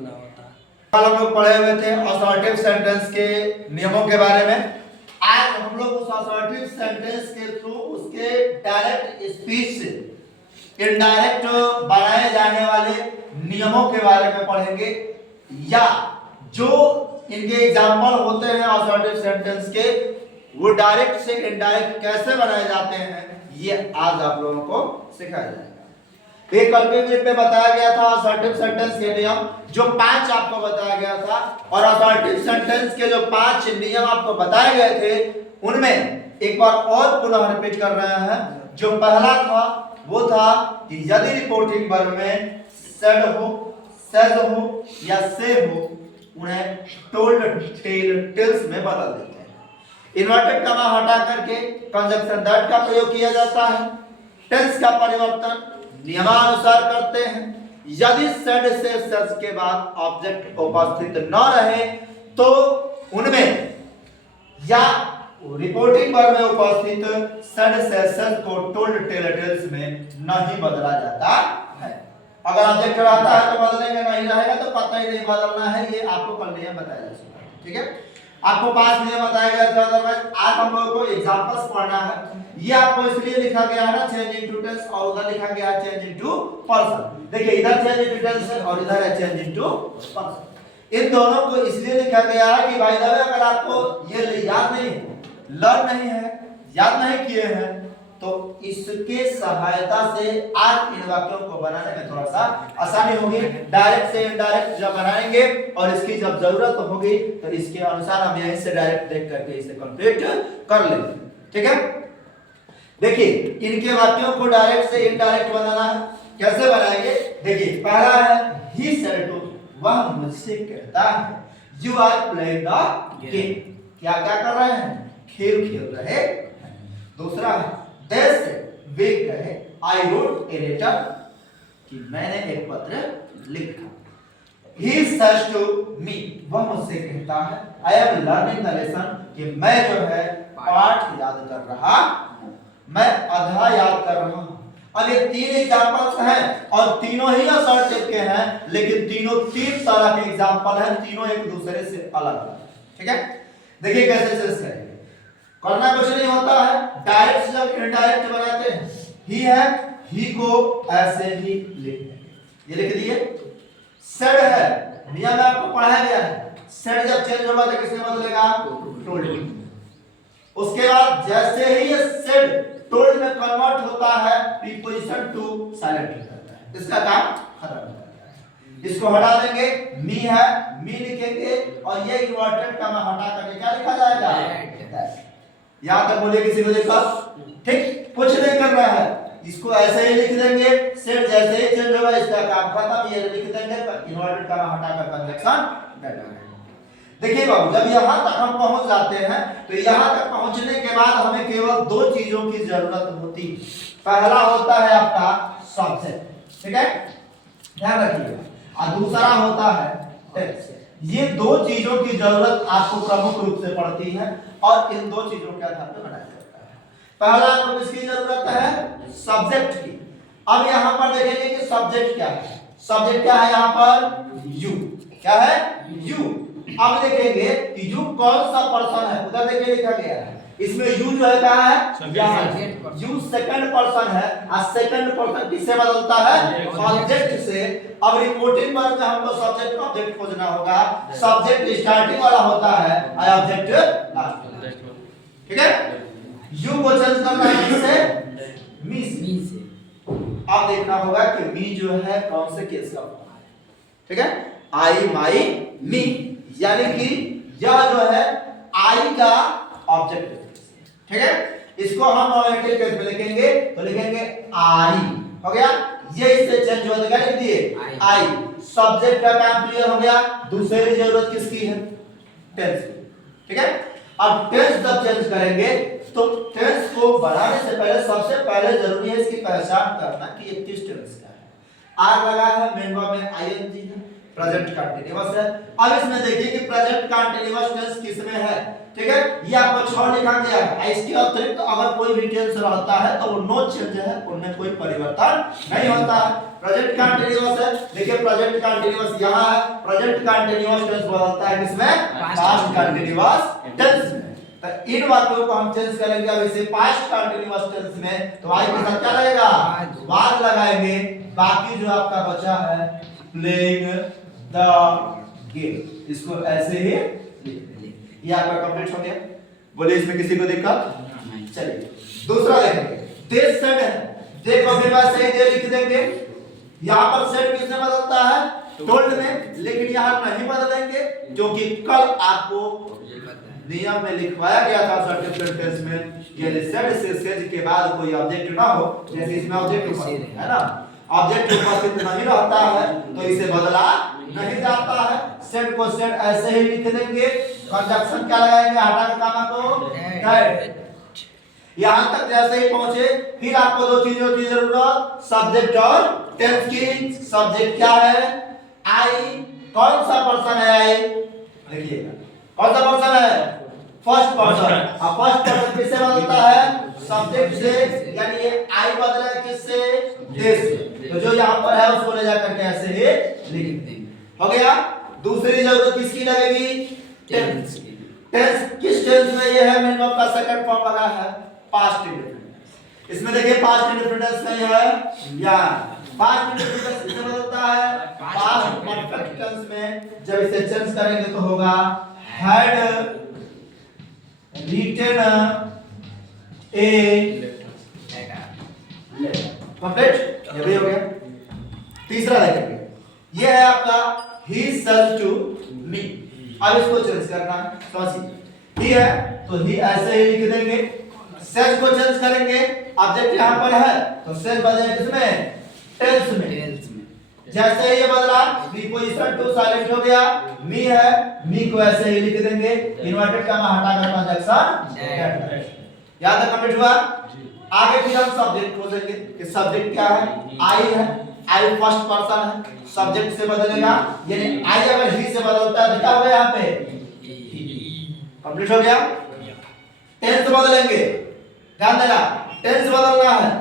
कल हम लोग पढ़े हुए थे असर्टिव सेंटेंस के नियमों के बारे में। आज हम लोग उस असर्टिव सेंटेंस के थ्रू उसके डायरेक्ट स्पीच से इनडायरेक्ट बनाए जाने वाले नियमों के बारे में पढ़ेंगे, या जो इनके एग्जाम्पल होते हैं असर्टिव सेंटेंस के, वो डायरेक्ट से इनडायरेक्ट कैसे बनाए जाते हैं, ये आज आप लोगों को सिखाया जाएगा। एक कल के वीडियो में बताया गया था असर्टिव सेंटेंस के नियम, जो 5 आपको बताया गया था, और असर्टिव सेंटेंस के जो 5 नियम आपको बताए गए थे उनमें एक बार और पुनः रिपीट कर रहे हैं। जो पहला था वो था कि यदि रिपोर्टिंग वर्ब में सेड हो, सेज हो या से हो, उन्हें टोल्ड, टेल, टेल्स में बदल देते हैं। इन्वर्टेड कॉमा हटा करके कंजंक्शन दैट का प्रयोग किया जाता है। टेंस का परिवर्तन नियमानुसार करते हैं। यदि सेड से सेज के बाद ऑब्जेक्ट उपस्थित न रहे तो उनमें या रिपोर्टिंग वर्ब में उपस्थित सेड से सेज को टोल्ड, टेल, टेल्स में नहीं बदला जाता है। अगर ऑब्जेक्ट रहता है तो बदलेंगे, नहीं रहेगा तो पता ही नहीं बदलना है। ये आपको कल नियम बताया जाएगा, ठीक है। आपको 5 नियम बताए गए थे, अदरवाइज आज हम लोगों को एग्जांपल्स पढ़ना है। ये आपको इसलिए लिखा गया है ना, चेंज इनटू टेंस, और उधर लिखा गया है चेंज इनटू पर्सन। देखिए इधर चेंज इनटू टेंस है और इधर है चेंज इनटू पर्सन। इन दोनों को इसलिए लिखा गया है कि भाई दबे अगर आपको ये याद नहीं है, लर्न नहीं है, याद नहीं किए हैं, तो इसके सहायता से आज इन वाक्यों को बनाने में थोड़ा सा आसानी होगी। डायरेक्ट से इनडायरेक्ट जब बनाएंगे और इसकी जब जरूरत होगी तो इसके अनुसार हम यहीं से डायरेक्ट देख करके इसे कंप्लीट कर लेंगे, ठीक है। देखिए इनके वाक्यों को डायरेक्ट से इनडायरेक्ट बनाना है, कैसे बनाएंगे। देखिए पहला है ही सेड टू, वह मुझसे कहता है, you are playing the game, क्या क्या कर रहे हैं, खेल खेल रहे हैं। दूसरा है देश वे कहे, आई रोट ए लेटर, कि मैंने एक पत्र लिखा। ही सेज टू मी, वह मुझसे कहता है, I am learning the lesson, कि मैं जो है पाठ याद कर रहा हूं, मैं आधा याद कर रहा हूं। अब ये 3 एग्जांपल्स हैं और तीनों ही असर्टिव के हैं, लेकिन तीनों 3 तरह के एग्जांपल हैं, तीनों एक दूसरे से अलग, ठीक है। देखिए कैसे चेंज करेंगे। करना कुछ नहीं होता है, डायरेक्ट से जब इनडायरेक्ट बनाते हैं, ही है, ही को ऐसे ही लिख देंगे, ये लिख दिए। सेड है, नियम में आपको पढ़ाया गया है, सेड जब चेंज होगा तो किसमें बदलेगा, टोल्ड। उसके बाद जैसे ही ये सेड टोल्ड में कन्वर्ट होता है, प्रीपोजिशन टू साइलेंट हो जाता है, इसका काम खत्म हो जाता है। इसको हटा देंगे, मी है, मी लिखेंगे और ये इन्वर्टेड कॉमा हटा करके क्या लिखा जाएगा, यहां तक बोले किसी को देखा, ठीक, कुछ नहीं करना है, इसको ऐसे ही लिख देंगे। सेट जैसे ही चेंज होगा इसका काम खत्म, ये लिख देंगे इन्वर्टेड कॉमा हटाकर कंजंक्शन दैट। देखिए बाबू जब यहां तक हम पहुंच जाते हैं तो यहां तक पहुंचने के बाद हमें केवल 2 चीजों की जरूरत होती है। पहला होता है आपका सब्जेक्ट, ठीक है, ध्यान रखिएगा, और दूसरा होता है टेक्स्ट। ये 2 चीजों की जरूरत आपको प्रमुख रूप से पड़ती है और इन 2 चीजों के आधार पर बनाया जाता है। पहला आपको किसकी जरूरत है, सब्जेक्ट की। अब यहां पर देखेंगे कि सब्जेक्ट क्या है, सब्जेक्ट क्या है, यहां पर यू, क्या है, यू। अब देखेंगे कि यू कौन सा पर्सन है, उधर देखिए लिखा गया है, इसमें यू जो है क्या है, यू सेकंड पर्सन है, और सेकंड पर्सन किससे बदलता है, ऑब्जेक्ट से। अब रिपोर्टिंग वर्ब में हमको सब्जेक्ट ऑब्जेक्ट खोजना होगा, सब्जेक्ट स्टार्टिंग वाला होता है और ऑब्जेक्ट लास्ट वाला, ठीक है। यू को चेंज करना है किससे, मी से। अब देखना होगा कि मी जो है कौन से केस का होगा, ठीक है, आई, माई, मी, यानी कि यह जो है आई का ऑब्जेक्ट, ठीक है। इसको हम नॉमिनेटिव केस में लिखेंगे तो लिखेंगे आई, हो गया, ये इससे चेंज हो जाएगा, लिख दिए आई। सब्जेक्ट का काम क्लियर हो गया। दूसरी जरूरत किसकी है, टेंस की, ठीक है। अब टेंस जब चेंज करेंगे तो टेंस को बनाने से पहले सबसे पहले जरूरी है इसकी पहचान करना कि ये किस टेंस का है। आर लगा है, मेन वर्ब में आईएनजी है, प्रेजेंट कंटीन्यूअस है। अब इसमें देखिए कि प्रेजेंट कंटीन्यूअस टेंस किसमें है, ठीक है, ये आपको 6 लिखा गया है। इसके अतिरिक्त अगर कोई भी टेंस रहता है तो वो नो चेंज है, उनमें कोई परिवर्तन नहीं होता है। प्रेजेंट कंटीन्यूअस है, देखिए प्रेजेंट कंटीन्यूअस यहाँ है, प्रेजेंट कंटीन्यूअस टेंस बदलता है किसमें, पास्ट कंटीन्यूअस टेंस में। तो इन बातों को हम चेंज करेंगे अब इसे पास्ट कंटीन्यूअस टेंस में, तो आई के साथ क्या लगेगा, वाज लगाएंगे। बाकी जो आपका बचा है प्लेइंग द गेम, इसको ऐसे ही ये आपका कंप्लीट हो गया। बोलिए इसमें किसी को दिक्कत? चलिए दूसरा देखेंगे, दे सेड है, दे को भी वैसे ही दे लिख देंगे। यहाँ पर सेड किसने बदलता है, टोल्ड में, लेकिन यहाँ नहीं बदलेंगे क्योंकि कल आपको नियम में लिखवाया गया था सर्टेन सेंटेंस में, ये सेड से सेज के बाद कोई ऑब्जेक्ट ना हो, जैसे इसमें ऑब्जेक्ट है ना, ऑब्जेक्ट उपस्थित नहीं रहता है तो इसे बदला नहीं जाता है। सेड को सेड ऐसे ही लिख देंगे, कंजक्शन क्या लगाएंगे, हटा के कामा को दैट। यहां तक जैसे ही पहुंचे फिर आपको दो चीजों की जरूरत, सब्जेक्ट और टेंस की। सब्जेक्ट क्या है, आई, कौन सा पर्सन है आई, देखिएगा कौन सा पर्सन है, फर्स्ट पर्सन। अब फर्स्ट पर्सन किससे बदलता है, सब्जेक्ट से, यानी ये आई बदला है किससे, दे से। तो जो यहां पर है उसको ले जाकर के ऐसे ही लिख देंगे, हो गया। दूसरी जरूरत किसकी लगेगी, टेंस की। टेंस किस टेंस में ये है, मिनिमम का सेकंड फॉर्म लगा है पास्ट इंडेफिनिट। इसमें देखिए पास्ट इंडेफिनिट में है, या पास्ट इंडेफिनिट किससे बदलता है, पास्ट परफेक्ट टेंस में। जब इसे चेंज करेंगे तो होगा had written a letter, complete, ये भी हो गया। तीसरा देखेंगे, ये है आपका he said to me। अब इसको चेंज करना है, समझिए ही है तो ही ऐसे ही लिख देंगे, सेज को चेंज करेंगे, ऑब्जेक्ट यहां पर है तो सेज बदलेगा किसमें, टेंस में। जैसे ही ये बदला, प्रीपोजिशन टू साइलेंट हो गया, मी है, मी को ऐसे ही लिख देंगे, इन्वर्टेड कॉमा हटाकर कंजक्शन। याद है, कंप्लीट हुआ। आगे फिर हम सब्जेक्ट खोजेंगे कि सब्जेक्ट क्या है, आई है, आई फर्स्ट पर्सन है, सब्जेक्ट से बदलेगा, यानी आई अगर ही से बदलता है तो क्या होगा यहाँ पे, कंप्लीट हो गया। टेंस बदलेंगे, ध्यान देना टेंस बदलना है,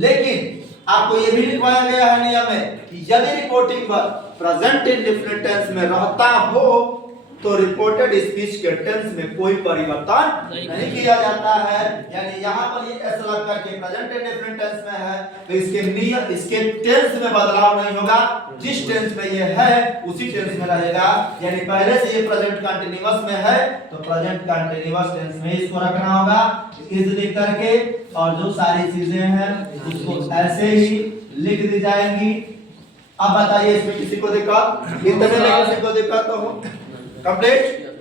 लेकिन आपको ये भी लिखवाया गया है नियम में कि यदि रिपोर्टिंग पर प्रेजेंट इंडेफिनिट टेंस में रहता हो तो रिपोर्टेड स्पीच के टेंस में कोई परिवर्तन नहीं किया जाता है। यानी यहाँ पर ये ऐसा लग करके प्रेजेंट इंडेफिनिट टेंस में है तो इसके नियम, इसके टेंस में बदलाव नहीं होगा, जिस टेंस में ये है उसी टेंस में रहेगा। यानी पहले से ये प्रेजेंट कंटीन्यूअस में है तो प्रेजेंट कंटीन्यूअस टेंस में इसको रखना होगा इज लिख करके, और जो सारी चीजें हैं उसको ऐसे ही लिख दी जाएंगी। अब बताइए इसमें किसी को दिक्कत, इतने में किसी को दिक्कत तो हो, कंप्लीट।